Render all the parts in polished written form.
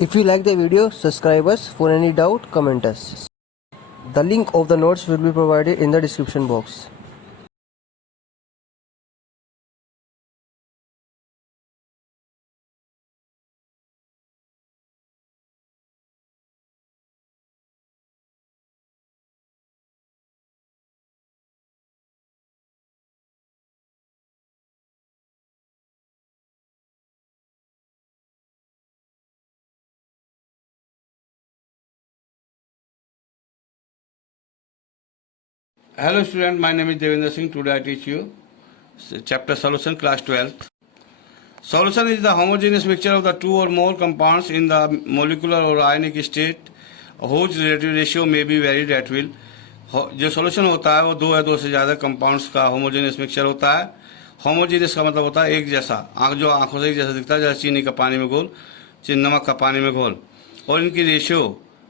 If you like the video, subscribe us. For any doubt, comment us. The link of the notes will be provided in the description box. Hello student, my name is Devendra Singh. Today I teach you chapter solution class 12th. Solution is the homogeneous mixture of the two or more compounds in the molecular or ionic state whose relative ratio may be varied at will. जो solution होता है वो दो या दो से ज़्यादा compounds का होमोजेनियस मिक्सचर होता है। होमोजेनियस का मतलब होता है एक जैसा, जो आंखों से एक जैसा दिखता है, जैसे चीनी का पानी में घोल, नमक का पानी में घोल, और इनकी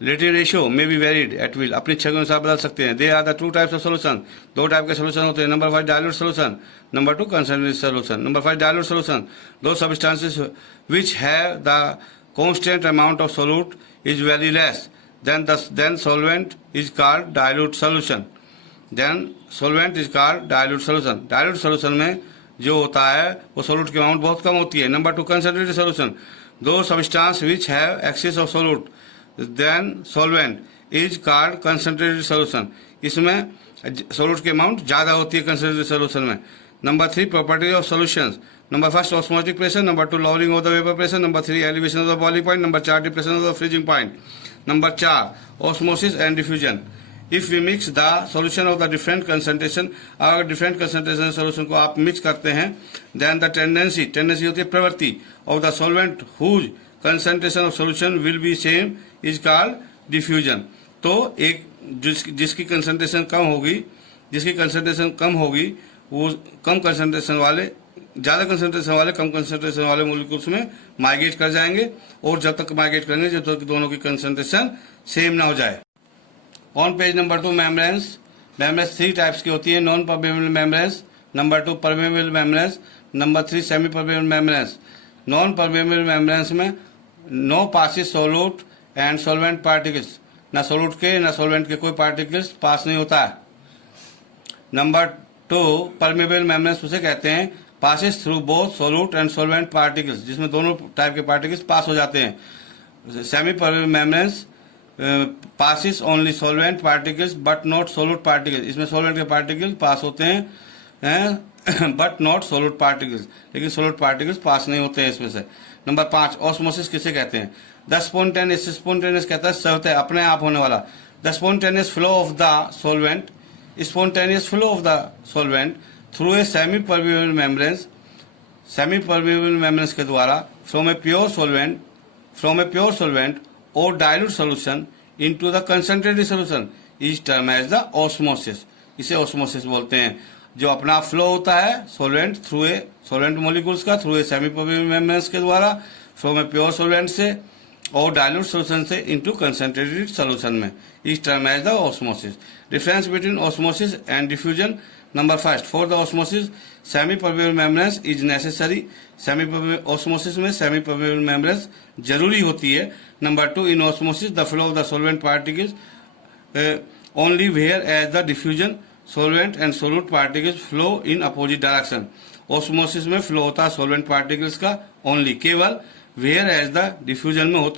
relative ratio may be varied at will, अपनी इच्छा के अनुसार बदल सकते हैं। There are the two types of solution, दो टाइप के सोल्यूशन होते हैं। Number 5 dilute solution, number 2 concentrated solution. Number 5 dilute solution, दो substances which have the constant amount of solute is very less then solvent is called dilute solution. Then solvent is called dilute solution. Dilute solution में जो होता है वो solute की amount बहुत कम होती है। नंबर 2 कंसंट्रेटेड सोल्यूशन, दो substance which have excess of solute than solvent is called concentrated solution. इसमें सोल्यूट की अमाउंट ज़्यादा होती है कंसंट्रेटेड सोल्यूशन में। Number 3 property of solutions, number 1 osmotic pressure, number 2 lowering of the vapour pressure, number 3 elevation of the boiling point, number 4 depression of the freezing point, number 4 osmosis and diffusion. If we mix the solution of the different concentration, अगर different concentration solution को आप mix करते हैं, then the tendency होती है प्रवृत्ति of the solvent whose concentration of solution will be same is called diffusion. तो एक जिसकी कंसंट्रेशन कम होगी वो कम कंसंट्रेशन वाले, ज़्यादा कंसंट्रेशन वाले कम कंसंट्रेशन वाले मोलिक्यूल्स में माइग्रेट कर जाएंगे, और जब तक माइग्रेट करेंगे जब तक दोनों की कंसंट्रेशन सेम ना हो जाए। On page number 2 membranes 3 types की होती है। Non permeable membranes, number 2 permeable membranes, number 3 semi permeable membranes. Non permeable membranes में no passes solute and solvent particles, ना सोल्यूट के ना सॉल्वेंट के कोई पार्टिकल्स पास नहीं होता है। नंबर 2 परमेबल मेम्ब्रेन्स उसे कहते हैं passes through both solute and solvent particles, जिसमें दोनों टाइप के पार्टिकल्स पास हो जाते हैं। Semi permeable membranes passes only solvent particles but not solute particles, इसमें सॉल्वेंट के पार्टिकल्स पास होते हैं बट नॉट सोल्यूट पार्टिकल्स, लेकिन सोल्यूट पार्टिकल्स पास नहीं होते हैं इसमें से। नंबर 5 ऑस्मोसिस किसे कहते हैं? द स्पॉन्टेनियस कहता है स्वतः अपने आप होने वाला। The spontaneous flow of the solvent through a semi permeable membranes के द्वारा फ्रॉम ए प्योर सॉल्वेंट और dilute solution into the concentrated solution is term as the osmosis. इसे ऑस्मोसिस बोलते हैं। जो अपना फ्लो होता है सॉल्वेंट मोलिक्यूल्स का through a semi permeable membranes के द्वारा फ्रॉम ए प्योर सॉल्वेंट से और डाइल्यूट सॉल्यूशन से इनटू कंसंट्रेटेड सॉल्यूशन में, is term as the osmosis. Difference between osmosis and diffusion, number 1 for the osmosis semi permeable membranes is necessary. Osmosis में semi permeable membranes जरूरी होती है। Number 2 in osmosis the flow of the solvent particles only whereas the diffusion solvent and solute particles flow in opposite direction. Osmosis में flow होता है solvent particles का only, केवल whereas the diffusion में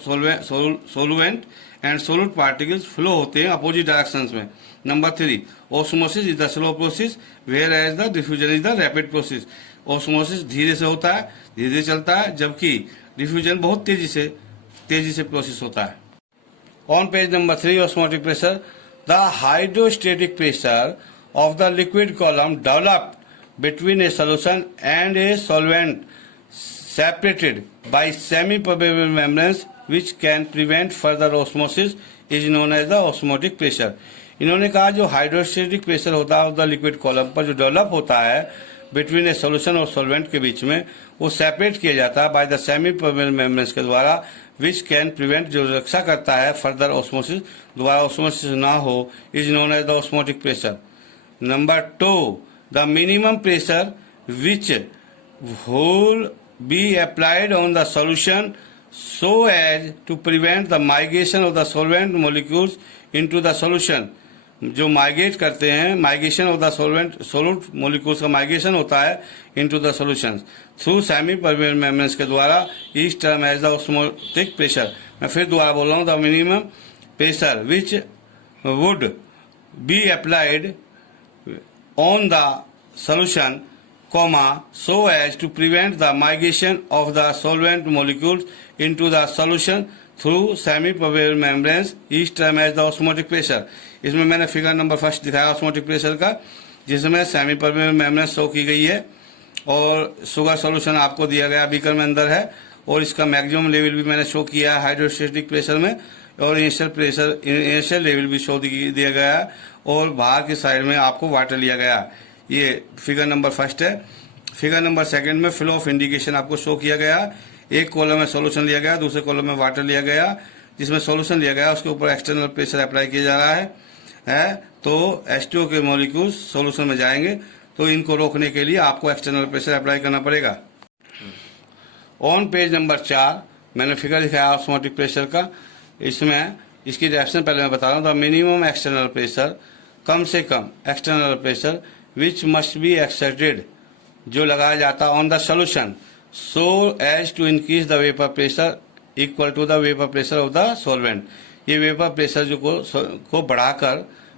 solvent and solute particles flow होते हैं opposite directions में। Number 3 osmosis is the slow process whereas the diffusion is the rapid process. Osmosis धीरे से होता है, धीरे चलता है, जबकि डिफ्यूजन बहुत तेजी से प्रोसेस होता है। On page number 3 osmotic pressure, the hydrostatic pressure of the liquid column developed between A solution and a solvent separated by semi-permeable membranes which can prevent further osmosis is known as the osmotic pressure. इन्होंने कहा जो hydrostatic pressure होता है the liquid column पर जो develop होता है between a solution और सॉल्वेंट के बीच में, वो सेपरेट किया जाता है by the semi permeable membranes के द्वारा, विच कैन प्रिवेंट जो रक्षा करता है फर्दर ऑस्मोसिस, दोबारा ऑस्मोसिस ना हो, is known as the osmotic pressure. Number 2 the minimum pressure which whole be applied on the solution so as to prevent the migration of the solvent molecules into the solution। जो migrate करते हैं, migration of the solute molecules का migration होता है into the solution through semi permeable membranes के द्वारा, is term as the osmotic pressure. मैं फिर दोबारा बोल रहा हूँ, the minimum pressure which would be applied on the solution comma so as to prevent the migration of the solvent molecules into the solution through semi-permeable membranes is termed as the osmotic pressure। इसमें मैंने figure number first दिखाया osmotic pressure का, जिसमें semi permeable membrane show की गई है और sugar solution आपको दिया गया बीकर में अंदर है, और इसका मैक्सिमम लेवल भी मैंने शो किया है हाइड्रोस्टेटिक प्रेशर में, और इनिशियल लेवल भी शो दिया गया है, और बाहर की साइड में आपको वाटर लिया गया है। ये फिगर नंबर फर्स्ट है। फिगर नंबर सेकंड में फ्लो ऑफ इंडिकेशन आपको शो किया गया। एक कॉलम में सॉल्यूशन लिया गया, दूसरे कॉलम में वाटर लिया गया। जिसमें सॉल्यूशन लिया गया उसके ऊपर एक्सटर्नल प्रेशर अप्लाई किया जा रहा है तो H2O के मॉलिक्यूल्स सॉल्यूशन में जाएंगे, तो इनको रोकने के लिए आपको एक्सटर्नल प्रेशर अप्लाई करना पड़ेगा। ऑन पेज नंबर 4 मैंने फिगर दिखाया ऑस्मोटिक प्रेशर का। इसमें इसकी रिएक्शन पहले मैं बता रहा हूँ। द मिनिमम एक्सटर्नल प्रेशर, कम से कम external pressure which must be exerted, जो लगाया जाता on the solution so as to increase the vapour pressure equal to the vapour pressure of the solvent. ये वेपर प्रेशर जो को बढ़ाकर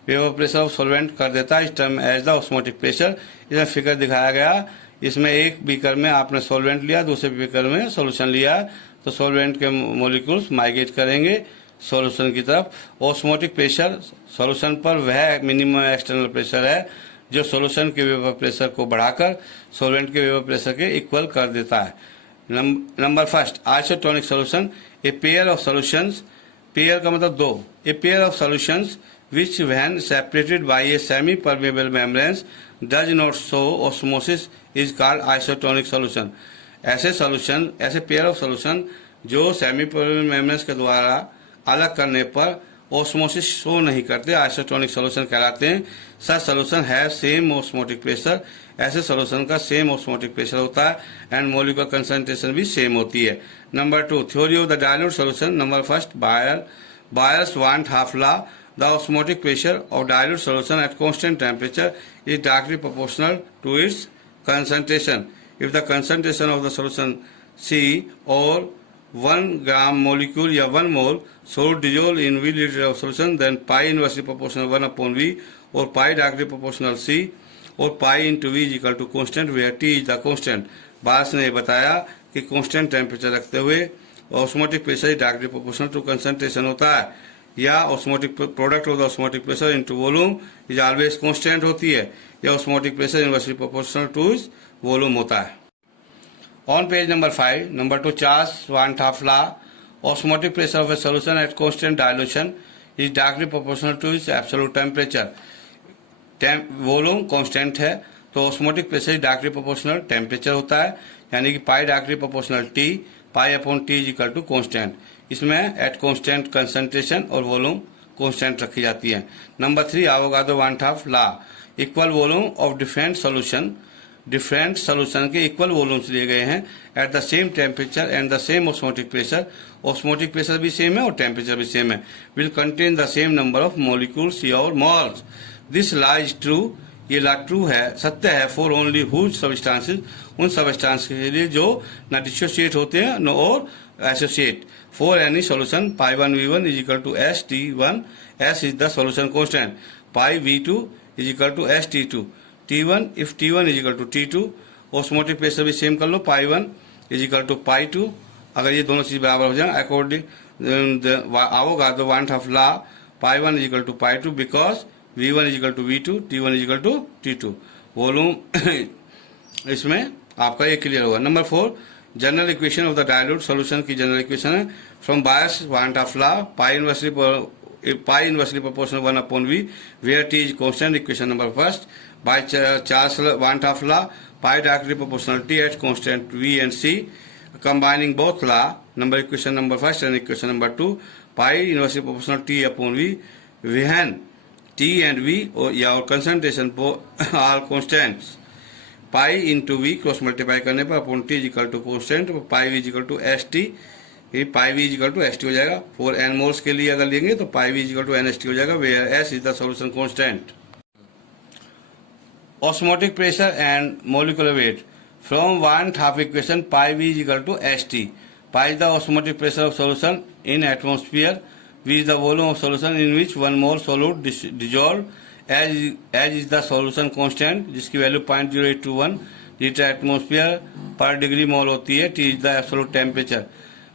वेपर प्रेशर ऑफ सॉल्वेंट कर देता है, is term as the osmotic pressure. इसमें फिगर दिखाया गया। इसमें एक बीकर में आपने सॉल्वेंट लिया, दूसरे बीकर में सॉल्यूशन लिया, तो सॉल्वेंट के मोलिक्यूल्स माइग्रेट करेंगे सॉल्यूशन की तरफ। ऑस्मोटिक प्रेशर सॉल्यूशन पर वह मिनिमम एक्सटर्नल प्रेशर है जो सॉल्यूशन के वेपर प्रेशर को बढ़ाकर सॉल्वेंट के वेपर प्रेशर के इक्वल कर देता है। Number first, isotonic solution, a pair of solutions, pair का मतलब दो, a pair of solutions which when separated by a semi permeable membranes does not show osmosis is called isotonic solution। ऐसे solution, ऐसे pair of solution जो semi permeable membranes के द्वारा अलग करने पर ऑस्मोसिस शो नहीं करते, आइसोटोनिक सॉल्यूशन कहलाते हैं। Such solution have same osmotic pressure, ऐसे सॉल्यूशन का सेम ऑस्मोटिक प्रेशर होता है एंड मोलिकुलर कंसंट्रेशन भी सेम होती है। Number 2, theory of the dilute solution. Number first, Boyle's want Hoff law, the osmotic pressure of dilute solution at constant temperature is directly proportional to its concentration। If the concentration of the solution C or 1 gram molecule या 1 mole solute dissolve in V liter of solution, then pi inversely proportional 1 upon V or pi directly proportional C or pi into V is equal to constant where T is the constant। बास ने बताया कि constant temperature रखते हुए osmotic pressure directly proportional to concentration होता है, या osmotic product of the osmotic pressure into volume is always constant होती है, या osmotic pressure inversely proportional two is volume होता है। On page number 5, number 2, Charles Van't Hoff law, osmotic pressure of A solution at constant dilution is directly proportional two is absolute temperature. Volume constant है तो osmotic pressure directly proportional temperature होता है, यानी कि पाई directly proportional T, pi upon T is equal to constant. इसमें at constant concentration और volume constant रखी जाती है। Number 3, Avogadro van't Hoff law, equal volume of different solution, different solution के इक्वल वॉल्यूम्स लिए गए हैं at the same temperature and the same osmotic pressure. Osmotic pressure भी सेम है और टेम्परेचर भी सेम है। Will contain the same number of molecules और moles. This law is true, ये लॉ ट्रू है, सत्य है फॉर ओनली हुज सबस्टांसेस, उन सबस्टांस के लिए जो न डिसोसिएट होते हैं न और associate. For any solution, pi 1 V1 is equal to S T1, S is the solution constant, pi V2 is equal to S T2, T1 if T1 is equal to T2, osmotic pressure भी same कर लो, pi 1 is equal to pi 2, अगर ये दोनों चीज बराबर हो जाए according Avogadro van't Hoff law, pi 1 is equal to pi 2 because V1 is equal to V2, T1 is equal to T2। Volume इसमें आपका ये क्लियर होगा। Number 4, general equation of the dilute solution की जनरल इक्वेशन है from Boyle's want Hoff law, pi inversely proportional 1 upon V where T is constant. Equation number first, by Charles Van't Hoff law, pi directly proportional T at constant V and C, combining both law. Number equation number first and equation number 2, pi inversely proportional T upon we when T and V या concentration are constants, pi into V cross multiply करने पर upon T is equal to constant, pi V is equal to S T ये pi V is equal to S T हो जाएगा। For an moles के लिए अगर लेंगे तो pi V is equal to N S T हो जाएगा, where S is the solution constant. Osmotic pressure and molecular weight from van't Hoff equation pi V is equal to S T. Pi is the osmotic pressure of solution in atmosphere, V is the volume of solution in which one mole solute dissolve, S is the solution constant जिसकी value 0.0821 litre atmosphere per degree mole होती है। T is the absolute temperature.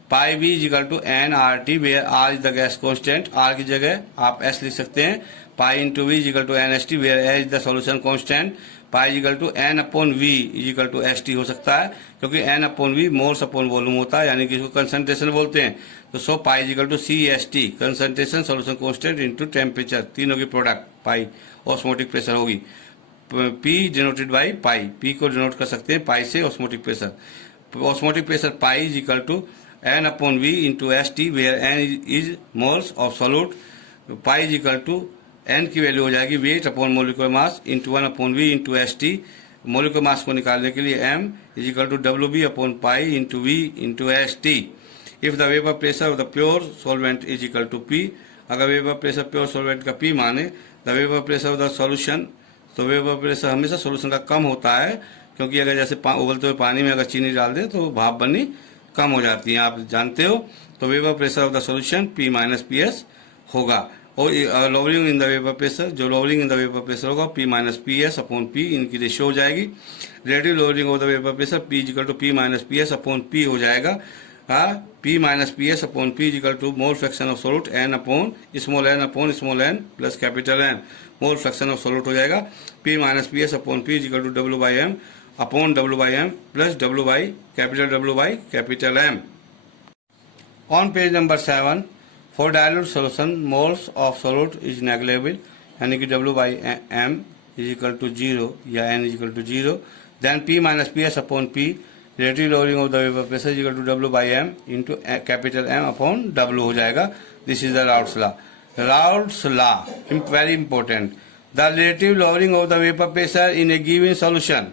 Pi V is equal to N R T, where R is the gas constant. R की जगह आप S लिख सकते हैं। Pi into V is equal to N S T, where S is the solution constant. Pi equal to N upon V is equal to S T हो सकता है, क्योंकि N upon V moles upon volume होता है, यानी कि इसको कंसंट्रेशन बोलते हैं। तो सो पाई equal to C S T, concentration solution constant into temperature, तीनों की प्रोडक्ट पाई ऑस्मोटिक प्रेशर होगी। P denoted by pi, P को डिनोट कर सकते हैं पाई से osmotic pressure. Osmotic pressure pi is equal to N upon V into S T, where N is moles of solute. Pi is equal to N की value हो जाएगी weight upon molecular mass into 1 upon V into S T. Molecular mass को निकालने के लिए M is equal to W B upon pi into V into S T. If the vapour pressure of the pure solvent is equal to P, अगर vapour pressure pure solvent का P माने, the vapour pressure of the solution, तो vapour pressure हमेशा solution का कम होता है, क्योंकि अगर जैसे उबलते हुए पानी में अगर चीनी डाल दें तो भाप बननी कम हो जाती है, आप जानते हो। तो vapour pressure of the solution P minus P S होगा। और lowering in the vapour pressure, जो lowering in the vapour pressure होगा P minus P S upon P, इनकी रेशियो हो जाएगी। Relative lowering of the vapour pressure P is equal to P minus P S upon P हो जाएगा। P minus P S upon P is equal to mole fraction of solute N upon small N plus capital N, mole fraction of solute हो जाएगा। P minus P S upon P is equal to W by M upon W by M plus W by capital M. On page number 7, for dilute solution moles of solute is negligible, यानी कि W by M is equal to 0 या N is equal to 0, then P minus P S upon P, relative lowering of the vapour pressure is equal to W by M into capital M upon W हो जाएगा। This is the Raoult's law. Raoult's law very important. The relative lowering of the vapour pressure in a given solution,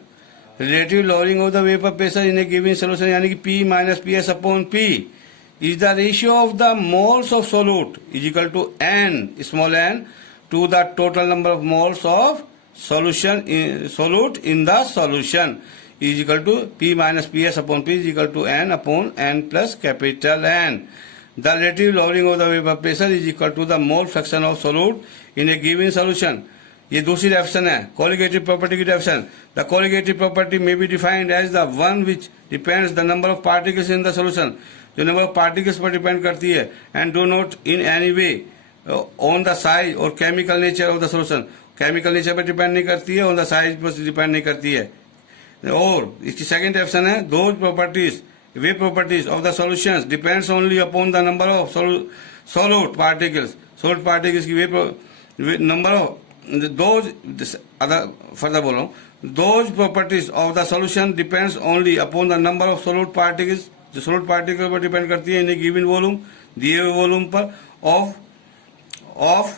relative lowering of the vapour pressure in a given solution, यानी कि P minus P S upon P is the ratio of the moles of solute is equal to n small n to the total number of moles of solute in the solution is equal to p minus ps upon p is equal to n upon n plus capital N. The relative lowering of the vapor pressure is equal to the mole fraction of solute in a given solution. ये दूसरी definition है colligative property की definition. The colligative property may be defined as the one which depends the number of particles in the solution, जो number of particles पर depend करती है, and do not in any way on the size और chemical nature of the solution, chemical nature पर depend नहीं करती है, on the size पर डिपेंड नहीं करती है। और इसकी सेकंड डेफिनेशन है दोज प्रॉपर्टीज वे properties of the solutions depends only upon the number of solute particles की वे number of those other further बोल रहा हूँ, those properties of the solution depends only upon the number of solute particles, जो solute particle पर depend करती है इन a given volume, दिए हुए वॉल्यूम पर of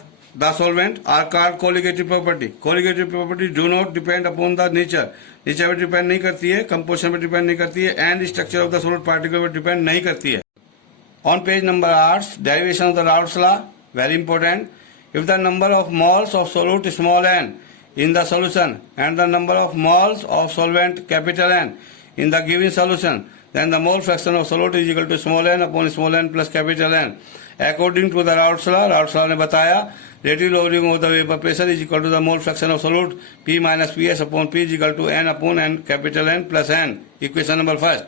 the solvent are called colligative property. Colligative property do not depend upon the nature पर depend नहीं करती है, कंपोजिशन पर डिपेंड नहीं करती है, and structure of the solute particle पर डिपेंड नहीं करती है। On page number 8, derivation of the Raoult's law, very important. If the number of moles of solute small n in the solution and the number of moles of solvent capital N in the given solution, then the mole fraction of solute is equal to small n upon small n plus capital N. According to the Raoult's law ने बताया relative lowering of the vapor pressure is equal to the mole fraction of solute P minus Ps upon P is equal to n upon n capital N plus n. Equation number 1.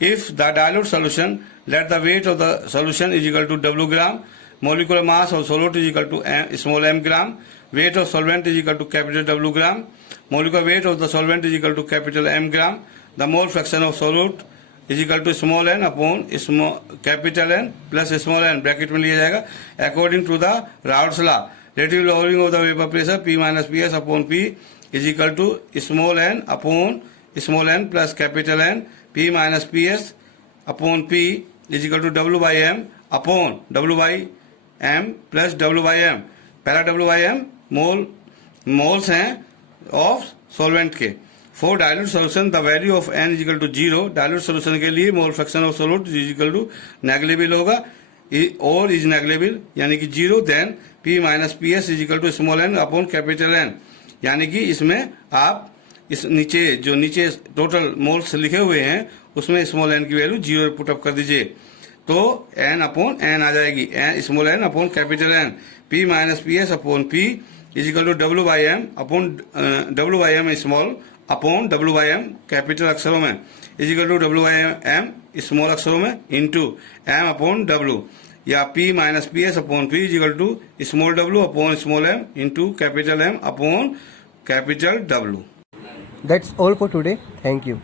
If the dilute solution, let the weight of the solution is equal to W gram, molecular mass of solute is equal to small m gram, weight of solvent is equal to capital W gram, molecular weight of the solvent is equal to capital M gram, the mole fraction of solute is equal to small n upon capital N plus small n, bracket में लिया जाएगा। According to the Raoult's law, relative lowering of the vapor pressure P minus Ps upon P is equal to small n upon small n plus capital N, P minus Ps upon P is equal to W by M upon W by M plus W by M. पहला W by M moles हैं of solvent के, for dilute solution the value of n is equal to 0। Dilute solution के लिए mole fraction of solute is equal to negligible होगा और is negligible यानी कि 0। Then p minus P S is equal to small n upon capital N, यानी कि इसमें आप इस नीचे जो नीचे टोटल मोल्स लिखे हुए हैं उसमें स्मॉल n की वैल्यू 0 पुटअप कर दीजिए तो n अपॉन n आ जाएगी, small n upon capital N। p minus P S upon p is equal to w by M upon w by M small upon w by M capital अक्षरों में is equal to w by M small अक्षरों में into m upon w, या p minus P S upon p is equal to small w upon small m into capital M upon capital W। That's all for today. Thank you.